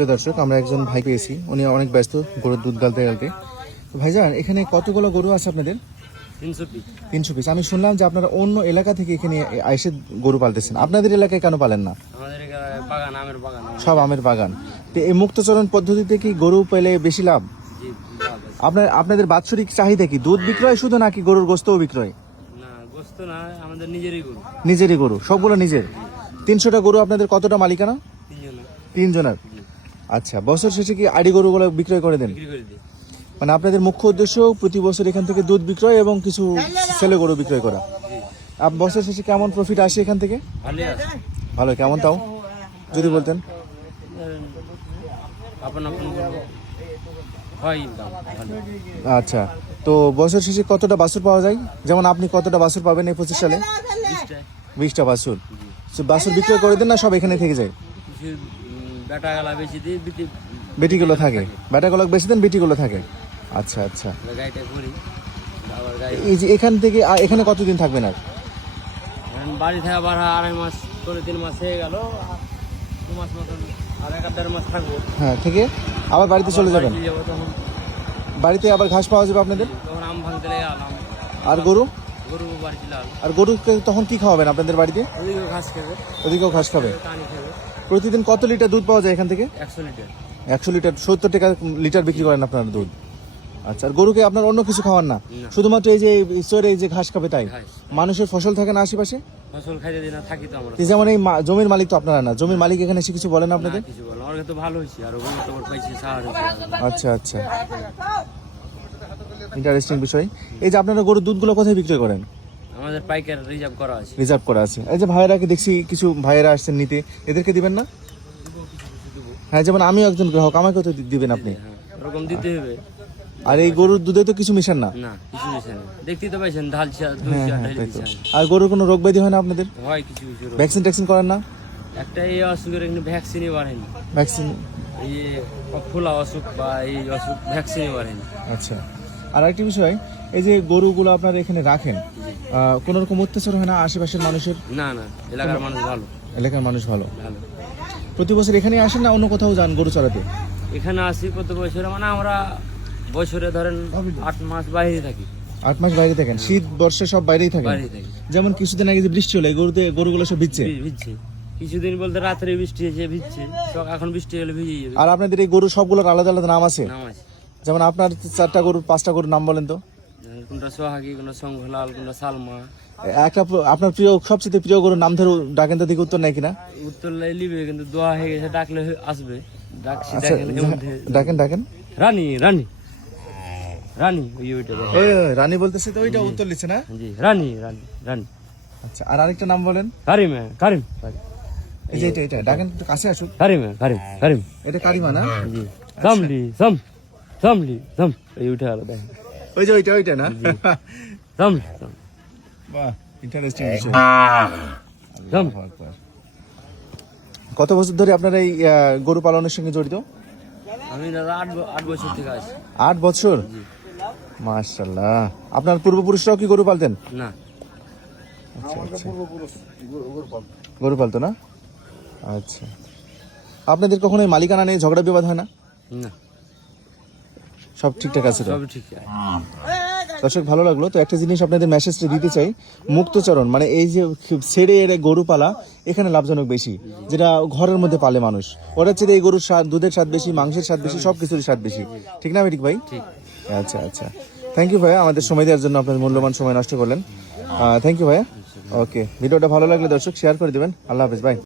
প্রিয় দর্শক, আমরা একজন ভাই পেয়েছি, উনি অনেক ব্যস্ত গরুর দুধ গালতে গালতে। তো ভাইজান, এখানে কতগুলো গরু আছে আপনাদের? 300 পিস। আমি শুনলাম যে আপনারা অন্য এলাকা থেকে এখানে এসে গরু পালতেছেন, আপনাদের এলাকায় কেন পালেন না? আমাদের এখানে বাগান, আমের বাগান। সব আমের বাগান। তো এই মুক্তচরণ পদ্ধতিতে কি গরু পেলে বেশি লাভ? জি, লাভ আছে। আপনাদের বাৎসরিক চাহিদা কি দুধ বিক্রয় শুধু, নাকি গরুর গোস্তও বিক্রয়? না, গোস্ত না, আমাদের নিজেরই গরু। নিজেরই গরু, সবগুলো নিজের। 300টা গরু আপনাদের কতটা মালিকানা? 3 জনের। আচ্ছা, বছর শেষে কি আড়ি গরুগুলো বিক্রয় করে দেন? বিক্রি করে দিই। মানে আপনাদের মুখ্য উদ্দেশ্য প্রতি বছর এখান থেকে দুধ বিক্রয় এবং কিছু ছেলে গরু বিক্রয় করা। বছর শেষে কেমন প্রফিট আসে এখান থেকে? ভালোই আছে। ভালো, কেমন তাও যদি বলতেন। আপন আপন হয় ইনকাম ভালো। আচ্ছা, তো বছর শেষে কতটা বাছুর পাওয়া যায়? যেমন আপনি কতটা বাছুর পাবেন এই 25 সালে? 20টা বাছুর। বাছুর বিক্রয় করে দেন না সব এখানে থেকে যায়? কিছু বেটা গালা বেশি দিই, বেটিগুলো থাকে। বেটাগুলো বেশি দেন, বেটিগুলো থাকে। আচ্ছা আচ্ছা। গাড়িটা করি আবার গাড়ি। এই যে এখান থেকে এখানে কতদিন থাকবেন? আর বাড়ি থেকে আবার 2.5 মাস করে 3 মাস হয়ে গেল, 2 মাস মতন আর 1.5 মাস থাকবো। হ্যাঁ, থেকে আবার বাড়িতে চলে যাবেন? যাবো তখন। বাড়িতে আবার ঘাস পাওয়া যাবে আপনাদের? তখন আম ভাঙতে লেগে গেলাম। আর গরু? গরু বাড়ি লাল। আর গরুকে তখন কি খাওয়াবেন আপনাদের বাড়িতে? ওদিকেও ঘাস খাবে, ওদিকেও ঘাস খাবে। পানি খাবে। প্রতিদিন কত লিটার দুধ পাওয়া যায় এখান থেকে? 100 লিটার। 100 লিটার, 70 টাকা লিটার বিক্রি করেন আপনারা দুধ। আচ্ছা, আর গরুকে আপনার অন্য কিছু খাওয়ান না? শুধুমাত্র এই যে চরে এই যে ঘাস খাবে তাই? মানুষের ফসল থাকে না আশেপাশে? ফসল খাইতে দিই না, থাকি তো আমরা। যেমন এই জমির মালিক তো আপনারা না, জমির মালিক এখানে এসে কিছু বলেন না আপনাদের? কিছু বলো, আমার তো ভালো হয়েছে, আর ওগুলো তোমার পাইছে সাহায্য। আচ্ছা আচ্ছা, ইন্টারেস্টিং বিষয়। এই যে আপনারা গরুর দুধগুলো কোথায় বিক্রয় করেন? আমাদের পাইকার রিজার্ভ করা আছে। রিজার্ভ করা আছে। এই যে ভাইয়েরাকে দেখছি, কিছু ভাইয়েরা আসছেন নিতে, এদেরকে দিবেন না? হ্যাঁ, যেমন আমিও একজন গ্রাহক, আমাকে তো দিবেন আপনি। ওরকম দিতে হবে। আর এই গরুর দুধে তো কিছু মিশান না? না, কিছু মিশে না। দেখতেই তো পাইছেন ঢালছে, দুই হ্যাঁ, চার হ্যাঁ, ঢালি তাই তো। দিছে। আর গরুর কোনো রোগ ব্যাধি হয় না আপনাদের? হয় কিছু কিছু রোগ। ভ্যাকসিন ট্যাকসিন করেন না? একটা এই অসুখের কিন্তু ভ্যাকসিনই বাড়েনি। ভ্যাকসিন? এই ফোলা অসুখ বা এই অসুখ ভ্যাকসিনই বাড়েনি। আচ্ছা। আর একটা বিষয়, এই যে গরুগুলো আপনারা এখানে রাখেন, কোনো রকম অত্যাচার হয় না আশেপাশের মানুষের? না না, এলাকার মানুষ ভালো। এলাকার মানুষ ভালো। ভালো। প্রতি বছর এখানে আসেন না অন্য কোথাও যান গরু চড়াতে? এখানে আসি প্রতি বছরে, মানে আমরা বছরে ধরেন 8 মাস বাইরে থাকি। 8 মাস বাইরে থাকেন? শীত বর্ষা সব বাইরেই থাকেন? বাইরে থাকি। যেমন কিছুদিন আগে যে বৃষ্টি হলো, গরুগুলো সব ভিজছে? ভিজছে কিছুদিন বলতে রাত্রে বৃষ্টি হয়েছে, ভিজছে। এখন বৃষ্টি হলে ভিজে যাবে। আর আপনাদের এই গরু সবগুলোর আলাদা আলাদা নাম আছে? নাম আছে। যেমন আপনার 4টা গরুর 5টা গরুর নাম বলেন তো। কোনটা সোহাগী, কোনটা সংঘলাল, কোনটা সালমা। একটা আপনার প্রিয়, সবচেয়ে প্রিয় গরুর নাম ধরে ডাকেন তো, দিকে উত্তর নেই কিনা? উত্তর লিবে, কিন্তু দোয়া হয়ে গেছে, ডাকলে আসবে। ডাকছি, আচ্ছা, ডাকেন ডাকেন। রানী রানী রানী, ওইটা ওই রানী বলতেছে তো, ওইটা উত্তর লিখছে না? জি, রানী রানী রানী। আচ্ছা, আর আরেকটা নাম বলেন। কারিম কারিম। এই যে এটা ডাকেন, একটু কাছে আসুন। কারিম কারিম কারিম। এটা কারিমা না? জি। সামলি সাম সামলি সাম, এই উঠে গেল দেখেন। ওই যে ওইটা না? সামলি সাম। বাহ, ইন্টারেস্টিং বিষয়। সাম। কত বছর ধরে আপনারা এই গরু পালনের সঙ্গে জড়িত? আমি দাদা 8 বছর থেকে আছি। 8 বছর? মাশাআল্লাহ। আপনার পূর্বপুরুষরাও কি গরু পালতেন? না। আচ্ছা আচ্ছা, গরু পালতো না? আচ্ছা, আপনাদের কখনো মালিকানা নিয়ে ঝগড়া বিবাদ হয় না? না, সব ঠিকঠাক আছে তো? সব ঠিক আছে। দর্শক, ভালো লাগলো তো। একটা জিনিস আপনাদের মেসেজটা দিতে চাই, মুক্তচরণ মানে এই যে ছেড়ে এর গরু পালা এখানে লাভজনক বেশি, যেটা ঘরের মধ্যে পালে মানুষ। ওরা চেয়ে এই গরুর স্বাদ, দুধের স্বাদ বেশি, মাংসের স্বাদ বেশি, সব কিছুর স্বাদ বেশি। ঠিক না ঠিক ভাই? ঠিক। আচ্ছা আচ্ছা, থ্যাংক ইউ ভাইয়া, আমাদের সময় দেওয়ার জন্য। আপনার মূল্যবান সময় নষ্ট করলেন। থ্যাংক ইউ ভাইয়া। ওকে, ভিডিওটা ভালো লাগলে দর্শক শেয়ার করে দেবেন। আল্লাহ হাফেজ ভাই।